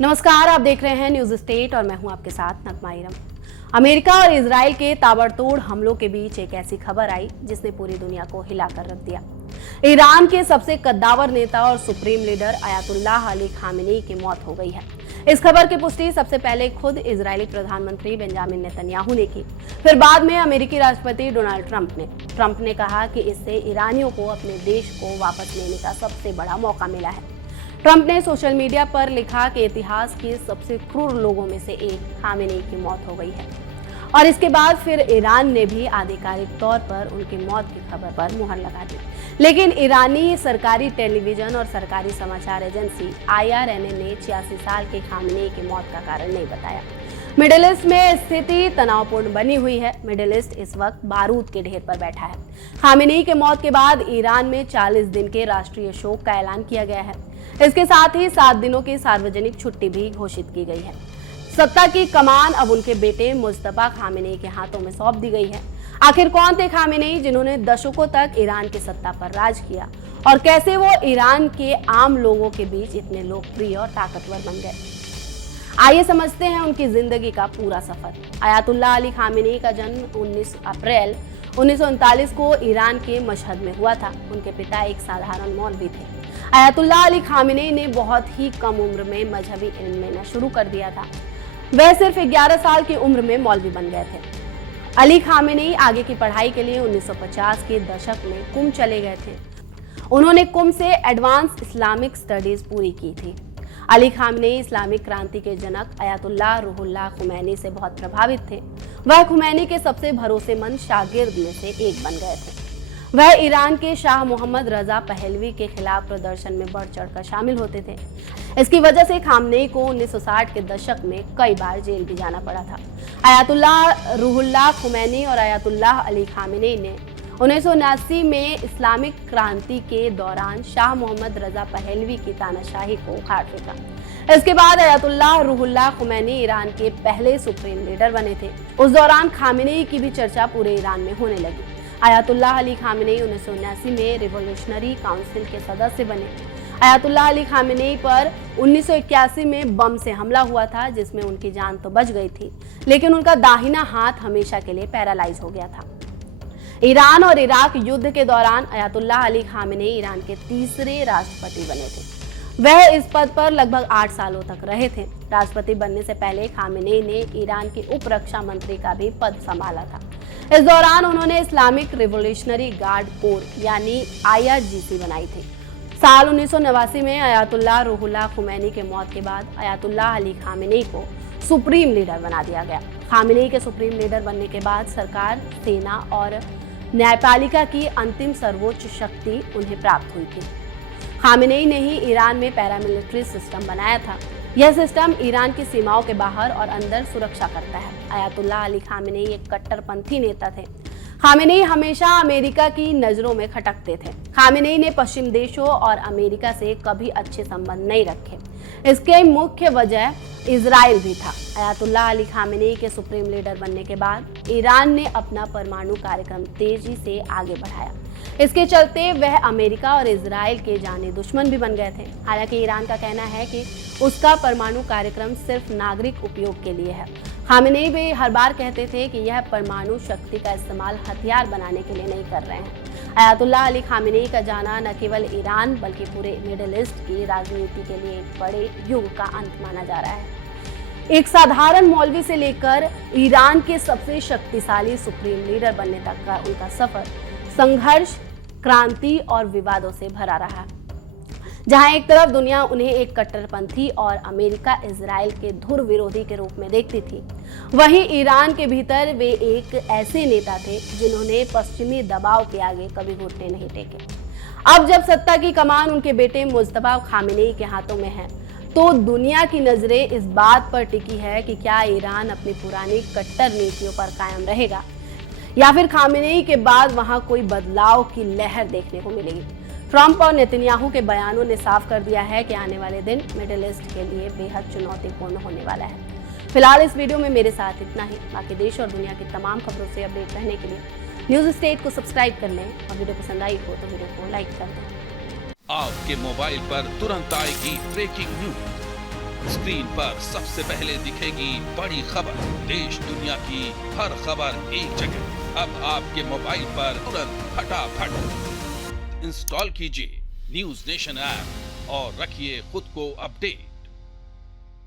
नमस्कार, आप देख रहे हैं न्यूज स्टेट और मैं हूं आपके साथ नगमा इरम। अमेरिका और इजराइल के ताबड़तोड़ हमलों के बीच एक ऐसी खबर आई जिसने पूरी दुनिया को हिलाकर रख दिया। ईरान के सबसे कद्दावर नेता और supreme leader Ayatollah Ali Khamenei की मौत हो गई है। इस खबर की पुष्टि सबसे पहले खुद इजरायली प्रधानमंत्री बेंजामिन नेतन्याहू ने की, फिर बाद में अमेरिकी राष्ट्रपति डोनाल्ड ट्रंप ने कहा कि इससे ईरानियों को अपने देश को वापस लेने का सबसे बड़ा मौका मिला है। ट्रंप ने सोशल मीडिया पर लिखा कि इतिहास के सबसे क्रूर लोगों में से एक खामेनी की मौत हो गई है और इसके बाद फिर ईरान ने भी आधिकारिक तौर पर उनकी मौत की खबर पर मुहर लगा दी। लेकिन ईरानी सरकारी टेलीविजन और सरकारी समाचार एजेंसी IRNA ने 86 साल के खामेनी की मौत का कारण नहीं बताया। मिडिल ईस्ट में स्थिति तनावपूर्ण बनी हुई है। मिडिल ईस्ट इस वक्त बारूद के ढेर पर बैठा है। खामेनी के मौत के बाद ईरान में 40 दिन के राष्ट्रीय शोक का ऐलान किया गया है। इसके साथ ही 7 दिनों की सार्वजनिक छुट्टी भी घोषित की गई है। सत्ता की कमान अब उनके बेटे मुस्तफा खामेनी के हाथों में सौंप दी गई है। आखिर कौन थे खामेनी जिन्होंने दशकों तक ईरान की सत्ता पर राज किया और कैसे वो ईरान के आम लोगों के बीच इतने लोकप्रिय और ताकतवर बन गए? आइए समझते हैं उनकी जिंदगी का पूरा सफर। अयातुल्लाह अली खामेनी का जन्म 19 अप्रैल 1939 को ईरान के मशहद में हुआ था। उनके पिता एक साधारण मौलवी थे। अयातुल्लाह अली खामेनी ने बहुत ही कम उम्र में मजहबी इल्म लेना शुरू कर दिया था। वह सिर्फ 11 साल की उम्र में मौलवी बन गए थे। अली खामेनी आगे की पढ़ाई के लिए 1950 के दशक में कुम चले गए थे। उन्होंने कुम से एडवांस इस्लामिक स्टडीज पूरी की थी। अली खामेनी इस्लामिक क्रांति के जनक अयातुल्लाह रूहुल्लाह खुमैनी से बहुत प्रभावित थे। वह खुमैनी के सबसे भरोसेमंद शागिर्द में से एक बन गए थे। वह ईरान के शाह मोहम्मद रजा पहलवी के खिलाफ प्रदर्शन में बढ़ चढ़कर शामिल होते थे। इसकी वजह से खामेनी को 1960 के दशक में कई बार जेल भी जाना पड़ा था। अयातुल्लाह रूहुल्लाह खुमैनी और अयातुल्लाह अली खामेनी ने 1979 में इस्लामिक क्रांति के दौरान शाह मोहम्मद रजा पहलवी की तानाशाही को उखाड़ फेंका। इसके बाद अयातुल्लाह रूहुल्लाह खुमैनी ईरान के पहले सुप्रीम लीडर बने थे। उस दौरान खामेनी की भी चर्चा पूरे ईरान में होने लगी। अयातुल्लाह अली खामेनी 1979 में रिवोल्यूशनरी काउंसिल के सदस्य बने। अयातुल्लाह अली खामेनी पर 1981 में बम से हमला हुआ था जिसमें उनकी जान तो बच गई थी, लेकिन उनका दाहिना हाथ हमेशा के लिए पैरालाइज हो गया था। ईरान और इराक युद्ध के दौरान अयातुल्लाह अली खामेनी ईरान के तीसरे राष्ट्रपति बने थे। वह इस पद पर लगभग 8 सालों तक रहे थे। राष्ट्रपति बनने से पहले खामेनी ने ईरान के उप रक्षा मंत्री का भी पद संभाला था। इस दौरान उन्होंने इस्लामिक रिवोल्यूशनरी गार्ड कोर यानी IRGC बनाई थी। साल 1989 में अयातुल्लाह रूहुल्लाह खुमैनी के मौत के बाद अयातुल्लाह अली खामेनी को सुप्रीम लीडर बना दिया गया। खामेनी के सुप्रीम लीडर बनने के बाद सरकार, सेना और न्यायपालिका की अंतिम सर्वोच्च शक्ति उन्हें प्राप्त हुई थी। खामेनी ने ही ईरान में पैरामिलिट्री सिस्टम बनाया था। यह सिस्टम ईरान की सीमाओं के बाहर और अंदर सुरक्षा करता है। अयातुल्लाह अली खामेनी एक कट्टरपंथी नेता थे। खामेनी हमेशा अमेरिका की नजरों में खटकते थे। खामेनी ने पश्चिम देशों और अमेरिका से कभी अच्छे संबंध नहीं रखे। इसके मुख्य वजह इजराइल भी था। अयातुल्लाह अली खामेनी के सुप्रीम लीडर बनने के बाद ईरान ने अपना परमाणु कार्यक्रम तेजी से आगे बढ़ाया। इसके चलते वह अमेरिका और इजराइल के जाने दुश्मन भी बन गए थे। हालांकि ईरान का कहना है कि उसका परमाणु कार्यक्रम सिर्फ नागरिक उपयोग के लिए है। खामेनी भी हर बार कहते थे कि यह परमाणु शक्ति का इस्तेमाल हथियार बनाने के लिए नहीं कर रहे हैं। अयातुल्लाह अली खामेनी का जाना न केवल ईरान बल्कि पूरे मिडिल ईस्ट की राजनीति के लिए एक बड़े युग का अंत माना जा रहा है। एक साधारण मौलवी से लेकर ईरान के सबसे शक्तिशाली सुप्रीम लीडर बनने तक का उनका सफर संघर्ष, क्रांति और विवादों से भरा रहा। जहां एक तरफ दुनिया उन्हें एक कट्टरपंथी और अमेरिका इजराइल के धुर विरोधी के रूप में देखती थी, वहीं ईरान के भीतर वे एक ऐसे नेता थे जिन्होंने पश्चिमी दबाव के आगे कभी घुटने नहीं टेके। अब जब सत्ता की कमान उनके बेटे मुस्तफा खामेनी के हाथों में है, तो दुनिया की नजरें इस बात पर टिकी है कि क्या ईरान अपनी पुरानी कट्टर नीतियों पर कायम रहेगा या फिर खामेनी के बाद वहां कोई बदलाव की लहर देखने को मिलेगी। ट्रंप और नेतन्याहू के बयानों ने साफ कर दिया है कि आने वाले दिन मिडिल ईस्ट के लिए बेहद चुनौतीपूर्ण होने वाला है। फिलहाल इस वीडियो में मेरे साथ इतना ही। बाकी देश और दुनिया की तमाम खबरों से अपडेट रहने के लिए न्यूज स्टेट को सब्सक्राइब कर लें और वीडियो पसंद आई हो तो वीडियो को लाइक कर दें। आपके मोबाइल पर तुरंत आएगी ब्रेकिंग न्यूज। स्क्रीन पर सबसे पहले दिखेगी बड़ी खबर, देश दुनिया की हर खबर एक जगह। अब आपके मोबाइल पर तुरंत फटाफट इंस्टॉल कीजिए न्यूज नेशन ऐप और रखिए खुद को अपडेट।